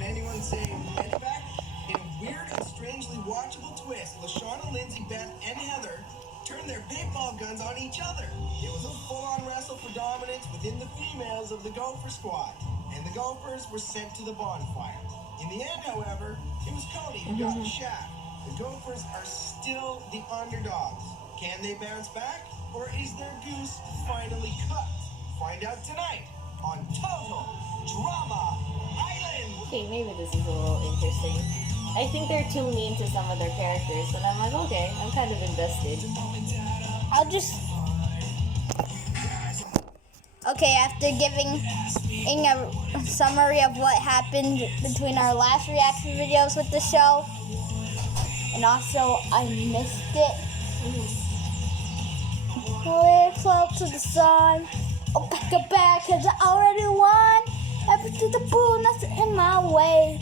Can anyone say Benny back? In a weird and strangely watchable twist, LaShawna, Lindsay, Beth, and Heather turned their paintball guns on each other. It was a full-on wrestle for dominance within the females of the Gopher Squad, and the Gophers were sent to the bonfire. In the end, however, it was Cody who got the shaft. The Gophers are still the underdogs. Can they bounce back, or is their goose finally cut? Find out tonight on Total Drama Island. Okay, maybe this is a little interesting. I think they're too mean to some of their characters, and I'm like, okay, I'm kind of invested. I'll just... Okay, after giving a summary of what happened between our last reaction videos with the show, and also I missed it. We're close to the sun. Oh, back, cause I already won. Ever to the pool, nothing in my way.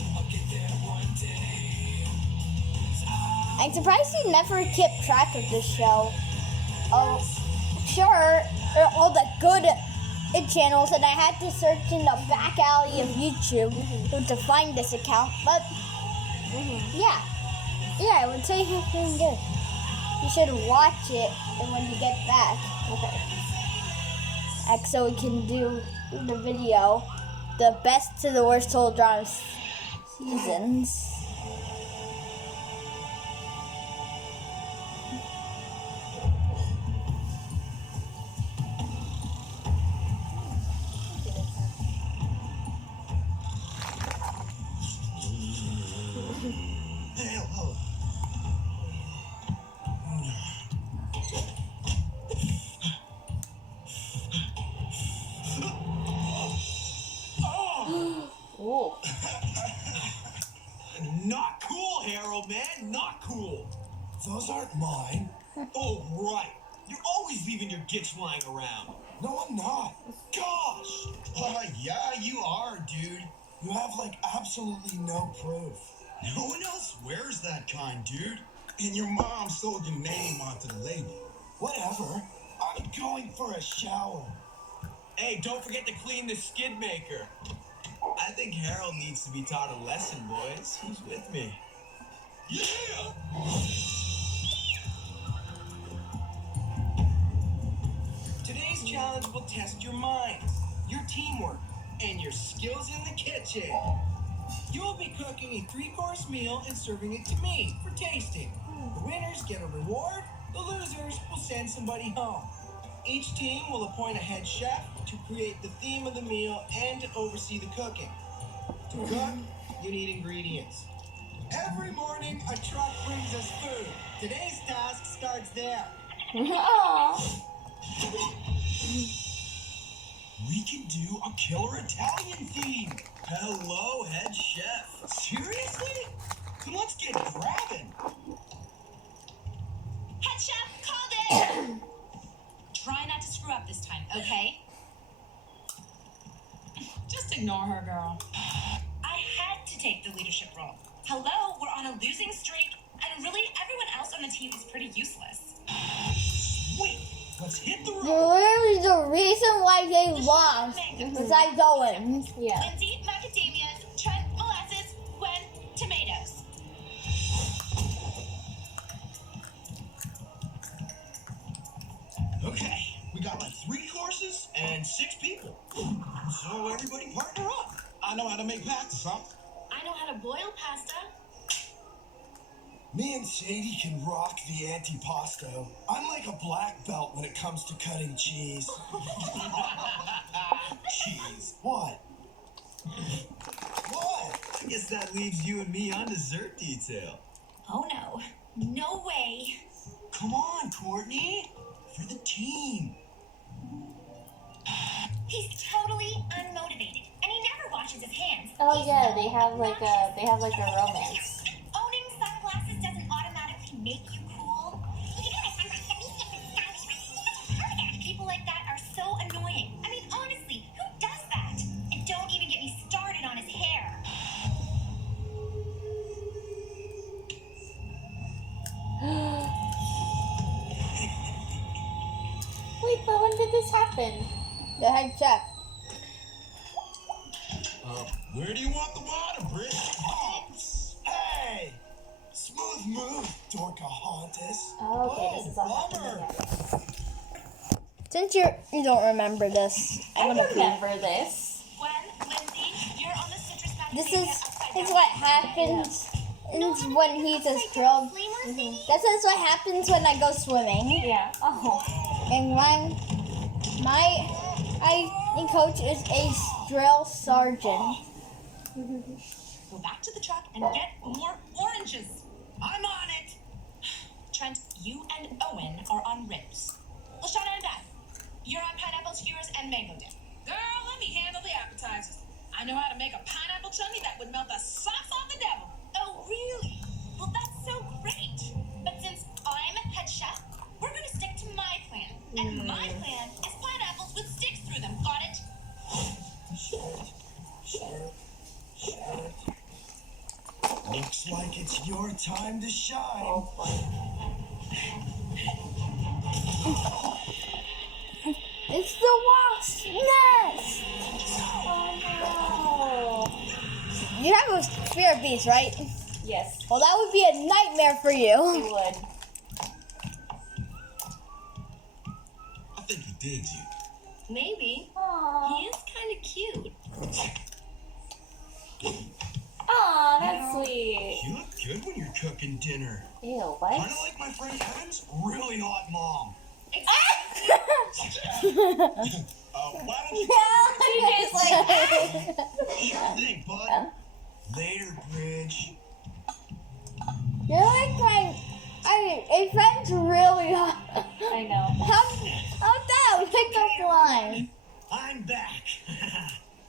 I'm surprised he never kept track of this show. Oh, sure, all the good channels, and I had to search in the back alley of YouTube to find this account, but yeah, I would say he's doing good. You should watch it, and when you get back, so we can do the video, the best to the worst Total Drama seasons. Not cool, Harold, man. Not cool. Those aren't mine. Oh, right. You're always leaving your gits lying around. No, I'm not. Gosh. Yeah, you are, dude. You have, absolutely no proof. No one else wears that kind, dude. And your mom sold your name onto the label. Whatever. I'm going for a shower. Hey, don't forget to clean the skid maker. I think Harold needs to be taught a lesson, boys. Who's with me? Yeah! Today's challenge will test your minds, your teamwork, and your skills in the kitchen. You will be cooking a 3-course meal and serving it to me for tasting. The winners get a reward. The losers will send somebody home. Each team will appoint a head chef to create the theme of the meal and to oversee the cooking. To cook, you need ingredients. Every morning, a truck brings us food. Today's task starts there. We can do a killer Italian theme. Hello, head chef. Seriously? Then let's get grabbing. Head chef, called it! Try not to screw up this time, okay? Just ignore her, girl. I had to take the leadership role. Hello, we're on a losing streak, and really everyone else on the team is pretty useless. Wait, let's hit the road. Literally the reason why they lost, besides Owen. Yeah. Lindsay, macadamias, Trent, molasses, Gwen, tomatoes. Okay, we got 3 courses and 6 people. So everybody partner up. I know how to make pasta, son. I know how to boil pasta. Me and Sadie can rock the antipasto. I'm like a black belt when it comes to cutting cheese. Cheese. What? What? I guess that leaves you and me on dessert detail. Oh no, no way. Come on, Courtney. For the team. He's totally unmotivated, and he never washes his hands. Oh yeah, they have like a romance. Owning sunglasses doesn't automatically make you cool. People like that are so annoying. I mean, honestly, who does that? And don't even get me started on his hair. Wait, but when did this happen? The head chef. Where do you want want the water, Brit? Hey! Smooth move, Dorcahontas. Okay, this is all bummer. happening. Since you don't remember this, I I'm gonna remember this. Gwen, Lindsay, you're on the Citrus Magic This Mania is upside it's down. what happens when he's a strobe. This is what happens when I go swimming. Yeah. Oh. And my coach is a drill sergeant. Go back to the truck and get more oranges. I'm on it. Trent, you and Owen are on ribs. Lashana and Beth, you're on pineapple skewers and mango dip. Girl, let me handle the appetizers. I know how to make a pineapple chutney that would melt the socks off the devil. Oh, really? Well, that's so great. But since I'm head chef, we're going to stick to my plan. And my plan is pineapples with sticks through them. Got it? Sure. Looks like it's your time to shine. Oh boy. It's the wasp nest. Oh no. You have a fear of bees, right? Yes, Well, that would be a nightmare for it you. would. I think he digs you. Maybe. Aww. He is kind of cute. Aw, that's sweet. You look good when you're cooking dinner. Ew, Kind what? of like my friend Evan's really hot mom. Why don't you... Sure thing, bud. Later, Bridge. You're like a friend's really hot. I know. How that pick up line? I'm back.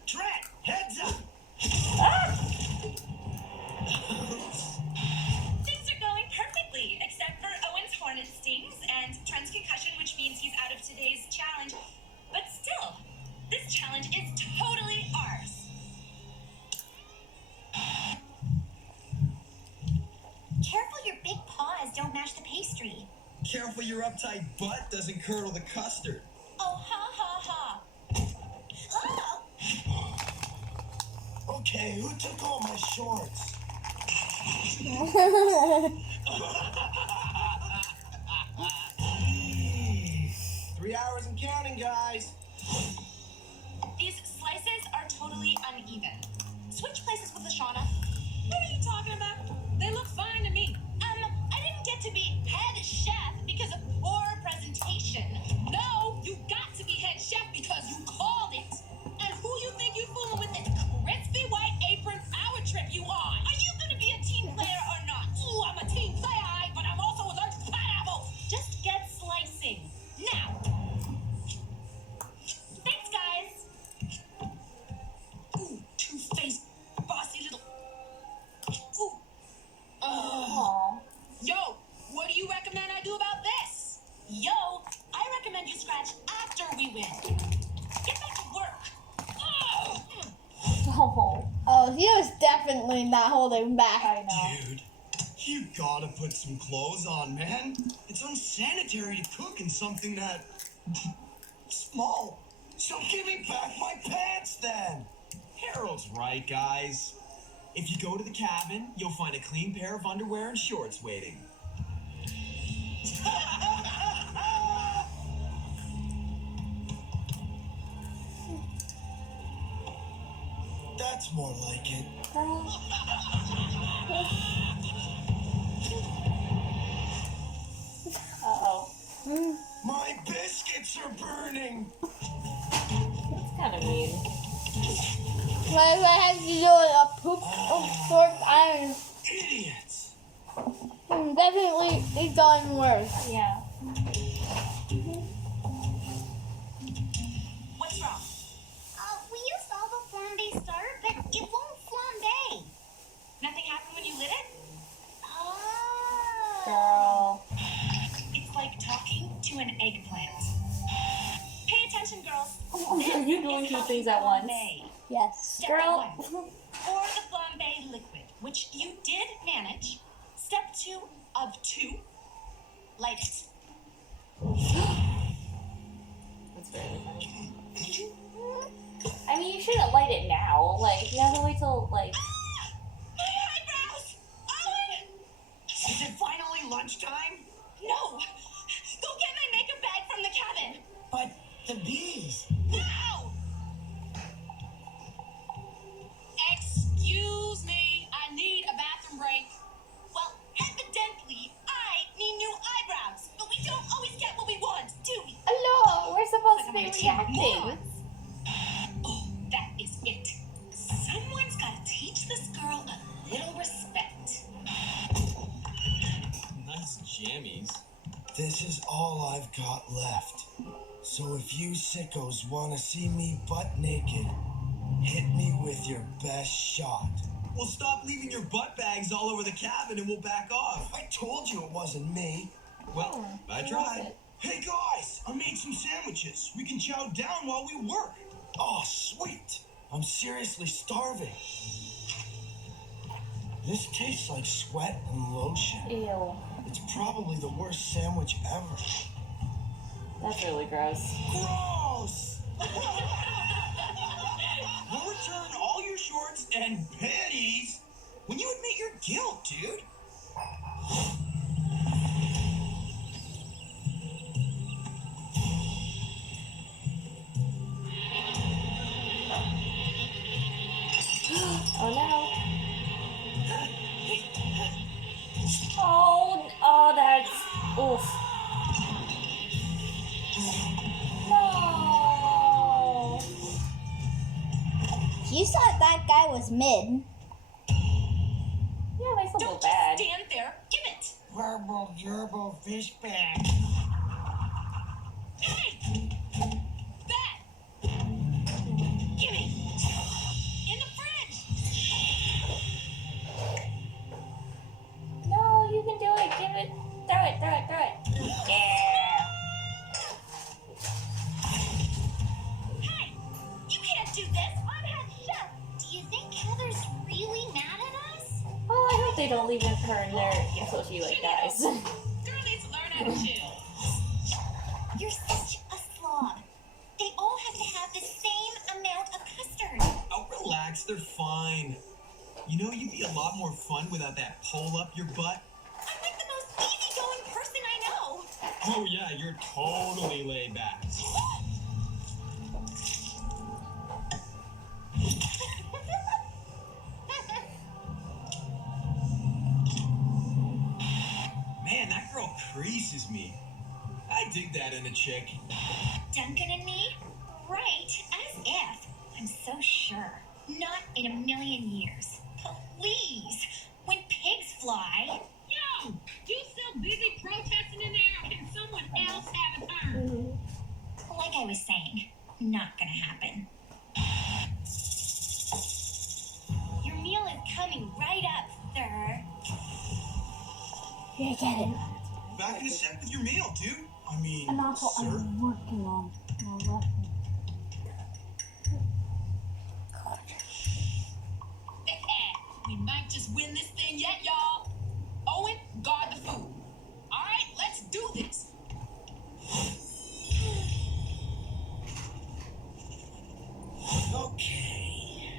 Trent, heads up. Things are going perfectly, except for Owen's hornet stings and Trent's concussion, which means he's out of today's challenge. But still, this challenge is totally ours. Careful your big paws don't mash the pastry. Careful your uptight butt doesn't curdle the custard. Oh, ha ha ha. Oh! Okay, who took all my shorts? 3 hours and counting, guys. These slices are totally uneven. Switch places with Lashana. What are you talking about? They look fine to me. I didn't get to be head chef because of poor presentation. No, you got to be head chef because you called it. And who you think you fooling with this crispy white apron power trip you on? Are you gonna be a team player or not? Ooh, I'm a team player, but I'm also allergic to pineapples. Just get slicing. Now. Thanks, guys. Ooh, two-faced, bossy little. Ooh. Aw. Yo, what do you recommend I do about this? Yo, I recommend you scratch after we win. Get back to work. Oh. Oh, Oh, he was definitely not holding back. I know. Dude, you gotta put some clothes on, man. It's unsanitary to cook in something that Small. So give me back my pants then. Harold's right, guys. If you go to the cabin, you'll find a clean pair of underwear and shorts waiting. That's more like it. Uh-oh. My biscuits are burning. That's kind of mean. Why do I have to do a poop fork iron? Idiots. Definitely, it's going worse. Yeah. What's wrong? We used all the flambe starter, but it won't flambe. Nothing happened when you lit it? Oh. Girl. It's like talking to an eggplant. Pay attention, girls. Are you going through things at once? Flambe. Yes. Step Girl. 1. Pour the flambe liquid, which you did manage. Step 2 of 2. Light it. That's very funny. I mean, you shouldn't light it now. Like, you have to wait till, like, This is all I've got left. So if you sickos want to see me butt naked, hit me with your best shot. Well, stop leaving your butt bags all over the cabin and we'll back off. I told you it wasn't me. Well, I tried. Hey guys, I made some sandwiches. We can chow down while we work. Oh, sweet. I'm seriously starving. This tastes like sweat and lotion. Ew. It's probably the worst sandwich ever. That's really gross. Gross! We'll return all your shorts and panties when you admit your guilt, dude. Oh no. Oh, that's oof. No. You thought that guy was mid. Yeah, makes a little Don't bad. just stand there. Give it. Verbal gerbil fish bag. Hey! That! Gimme! In the fridge! No, you can do it. Give it. Throw it. Throw it. Throw it. Yeah. Hey! You can't do this! I'm head chef. Do you think Heather's really mad at us? Oh, I hope they don't leave her in there associate like guys. Girl needs to learn how to chill. You're such a slob. They all have to have the same amount of custard. Oh, relax, they're fine. You know, you'd be a lot more fun without that pole up your butt. I'm like the most easygoing person I know. Oh, yeah, you're totally laid back. Man, that girl creases me. I dig that in a chick. Duncan and me? Right, as if. I'm so sure. Not in a million years. Please, when pigs fly. Yo! You still busy protesting in there, or can someone else have a turn? Like I was saying, not gonna happen. Your meal is coming right up, sir. Here, get it. Back in a sec with your meal, dude. I mean, And also, sir. I'm working on my weapon. We might just win this thing yet, y'all. Owen, guard the food. All right, let's do this. Okay.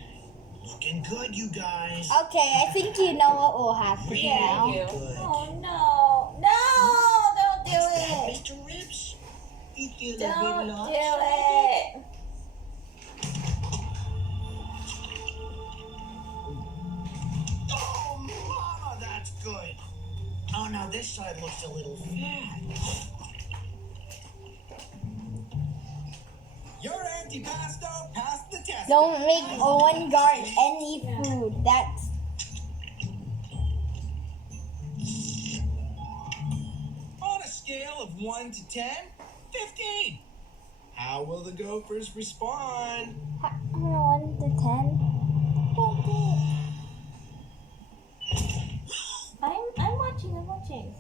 Looking good, you guys. Okay, I think you know what will happen Yeah, now. you. Good. Oh no. No! Don't do it. Mr. Ribs, you feel a Don't bit lost? do it. Oh, mama, that's good. Oh, now this side looks a little fat. Your antipasto passed the test. Don't make Owen guard any food. That's On a scale of 1 to 10, 15. How will the Gophers respond? 1 to 10. I'm watching. I'm watching.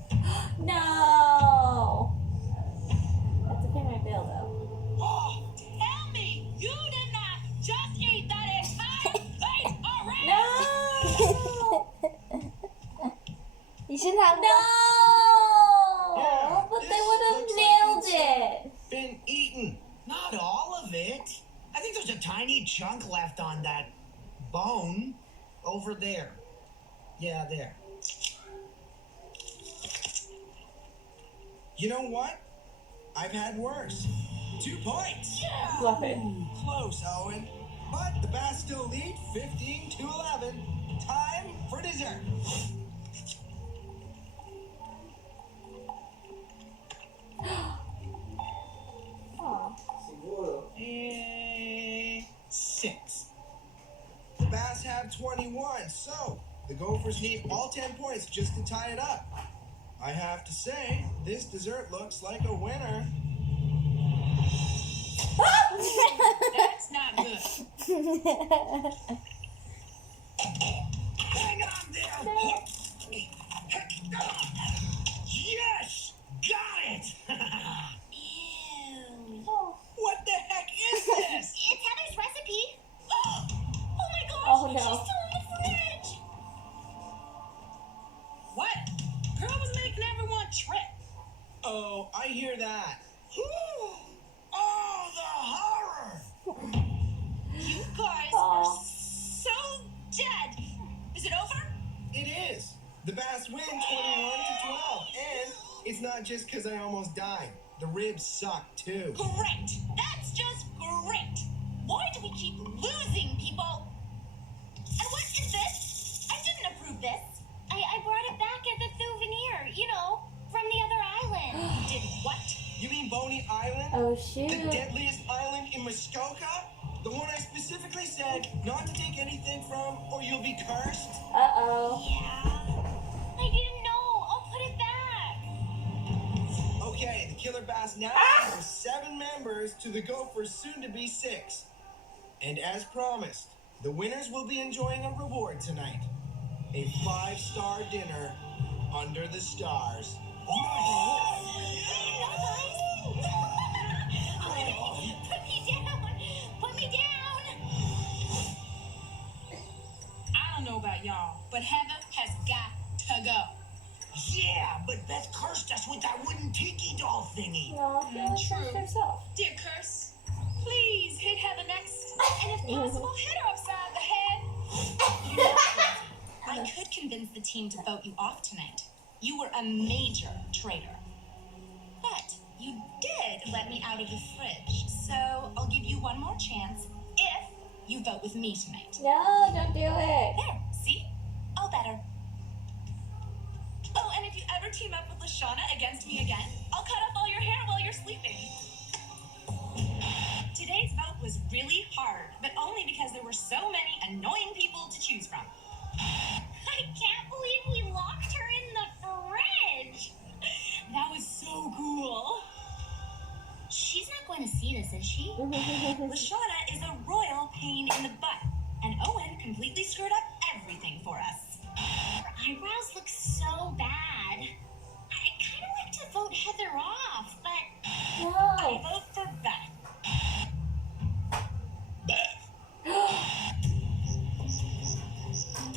No. That's to pay my bill though. Oh, tell me you did not just eat that entire plate already. No. You should have No. Yeah, But they this would have looks like nailed it's, it. Been eaten. Not all of it. I think there's a tiny chunk left on that bone over there. Yeah, there. You know what? I've had worse. 2 points. Fluff it. Close, Owen. But the Bass still lead 15 to 11. Time for dessert. Aw. 6. The Bass have 21, so the Gophers need all 10 points just to tie it up. I have to say, this dessert looks like a winner. That's not good. Hang on there! Yes! Got it! Ew. What the heck is this? It's Heather's recipe. Oh my gosh, Oh, no. she's still in the fridge. What? Girl was making everyone trip. Oh, I hear that. Oh, the horror! You guys Aw. are so dead. Is it over? It is. The Bass win 21-12. And it's not just because I almost died. The ribs suck too. Great. That's just great. Why do we keep losing people? And what is this? I didn't approve this. I brought it back as a souvenir, you know, from the other island. Did what? You mean Boney Island? Oh, The shoot. deadliest island in Muskoka? The one I specifically said not to take anything from or you'll be cursed? Uh-oh. Yeah. I didn't know. I'll put it back. Okay, the Killer Bass now has 7 members to the Gophers soon to be 6. And as promised, the winners will be enjoying a reward tonight. A 5-star dinner under the stars. Put me down. Put me down. I don't know about y'all, but Heather has got to go. Yeah, but Beth cursed us with that wooden tiki doll thingy. No, she only True. cursed herself. Dear Curse, please hit Heather next, and if possible, hit her upside the head. You know what? I could convince the team to vote you off tonight. You were a major traitor. But you did let me out of the fridge, so I'll give you one more chance if you vote with me tonight. No, don't do it. There, see? All better. Oh, and if you ever team up with Lashana against me again, I'll cut off all your hair while you're sleeping. Today's vote was really hard, but only because there were so many annoying people to choose from. I can't believe we locked her in the fridge. That was so cool. She's not going to see this, is she? Lashana is a royal pain in the butt, and Owen completely screwed up everything for us. Her eyebrows look so bad. I kind of like to vote Heather off, but I No. vote for Beth.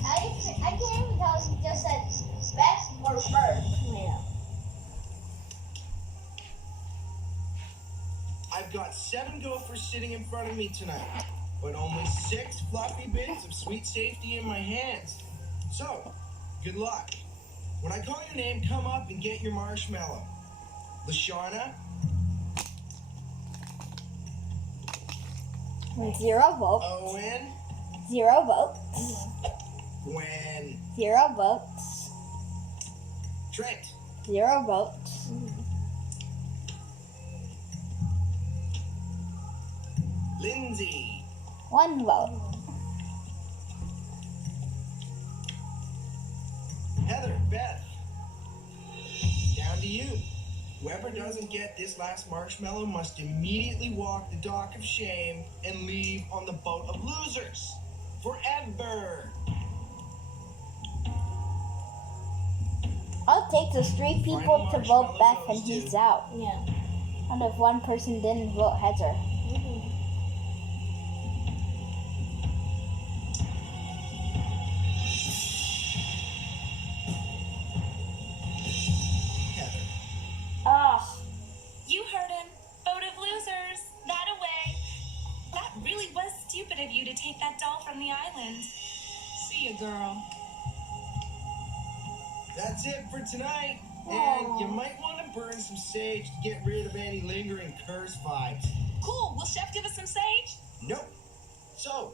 I can't even tell if he just said Beth or Bird. Yeah. I've got 7 Gophers sitting in front of me tonight, but only 6 fluffy bits of sweet safety in my hands. So, good luck. When I call your name, come up and get your marshmallow. Lashana, 0 votes. Owen, 0 votes. Gwen, 0 votes. Trent, 0 votes. Lindsay, 1 vote. Heather, Beth. Down to you. Whoever doesn't get this last marshmallow must immediately walk the dock of shame and leave on the boat of losers. Forever. I'll take those 3 people to vote Beth and he's out. Yeah. And if one person didn't vote Heather. Heather. Ah. You heard him. Vote of losers. That away. That really was stupid of you to take that doll from the island. See ya, girl. That's it for tonight. And you might want to burn some sage to get rid of any lingering curse vibes. Cool. Will Chef give us some sage? Nope. So,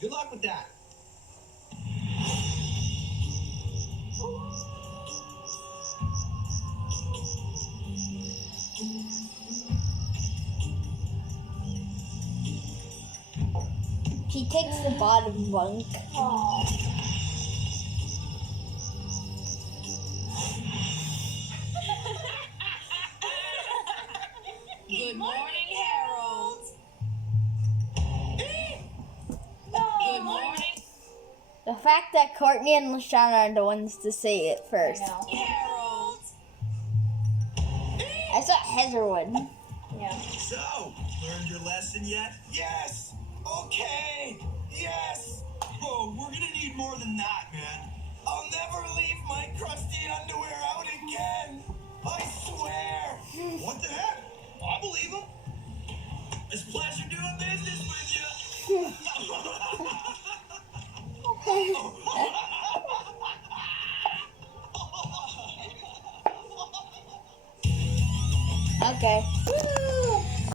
good luck with that. He takes the bottom bunk. Aw. morning, Harold. Good morning, The fact that Courtney and Lashana are the ones to say it I first. know. Harold. I thought Heather would. Yeah. So, learned your lesson yet? Yes! Okay! Yes! Oh, we're gonna need more than that, man. I'll never leave my crusty underwear out again! I swear! What the heck? I believe him. It's a pleasure doing business with you. Okay.